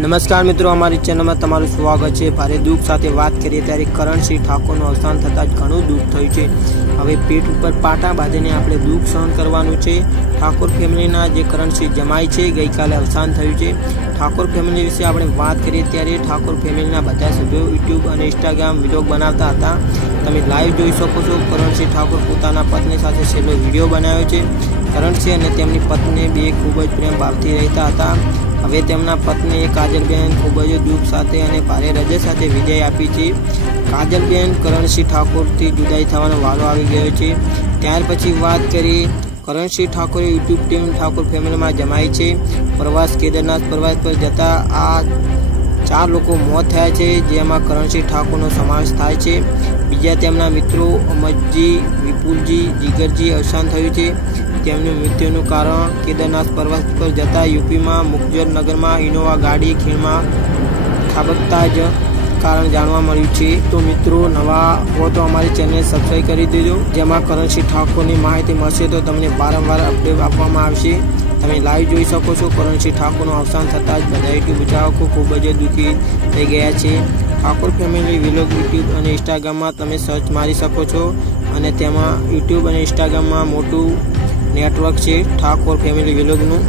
નમસ્કાર મિત્રો, અમારી ચેનલમાં તમારું સ્વાગત છે। ભારે દુઃખ સાથે વાત કરીએ ત્યારે કરણસિંહ ઠાકોરનું અવસાન થતાં જ ઘણું દુઃખ થયું છે। હવે પેટ ઉપર પાટા બાંધીને આપણે દુઃખ સહન કરવાનું છે। ઠાકોર ફેમિલીના જે કરણસિંહ જમાઈ છે, ગઈકાલે અવસાન થયું છે। ઠાકોર ફેમિલી વિશે આપણે વાત કરીએ ત્યારે ઠાકોર ફેમિલીના બધા સભ્યો યુટ્યુબ અને ઇન્સ્ટાગ્રામ વિડીયો બનાવતા હતા। તમે લાઈવ જોઈ શકો છો। કરણસિંહ ઠાકોર પોતાના પત્ની સાથે છેલ્લો વિડીયો બનાવ્યો છે। કરણસિંહ અને તેમની પત્ની બે ખૂબ જ પ્રેમ ભાવથી રહેતા હતા। હવે તેમના પત્નીએ કાજલબેન ખૂબ જ દુઃખ સાથે અને ભારે હૃદય સાથે વિદાય આપી છે। કાજલબેન કરણસિંહ ઠાકોરથી જુદાઈ થવાનો વારો આવી ગયો છે। ત્યાર પછી વાત કરી કરણસિંહ ઠાકોરે યુટ્યુબ ટીમ ઠાકોર ફેમિલીમાં જમાઈ છે। પ્રવાસ કેદારનાથ પ્રવાસ પર જતા આ 4 લોકો મોત થયા છે, જેમાં કરણસિંહ ઠાકોરનો સમાવેશ થાય છે। બીજા તેમના મિત્રો અમરજી, વિપુલજી, જીગરજી અવસાન થયું છે। તેમનું મૃત્યુનું કારણ કેદારનાથ પ્રવાસ પર જતા યુપીમાં મુક્તઝરનગરમાં ઇનોવા ગાડી ખીણમાં ખાબકતા જ કારણ જાણવા મળ્યું છે। તો મિત્રો, નવા હો તો અમારી ચેનલ સબસ્ક્રાઈબ કરી દેજો, જેમાં કરણસિંહ ઠાકોરની માહિતી મળશે તો તમને વારંવાર અપડેટ આપવામાં આવશે। તમે લાઈવ જોઈ શકો છો। કરણસિંહ ઠાકોરનું અવસાન થતાં જ બધા યુટ્યુબ ચાહકો ખૂબ જ દુઃખી થઈ ગયા છે। ઠાકોર ફેમિલી વિલોગ યુટ્યુબ અને ઇન્સ્ટાગ્રામમાં તમે સર્ચ મારી શકો છો અને તેમાં યુટ્યુબ અને ઇન્સ્ટાગ્રામમાં મોટું નેટવર્ક છે ઠાકોર ફેમિલી વિલોગનું।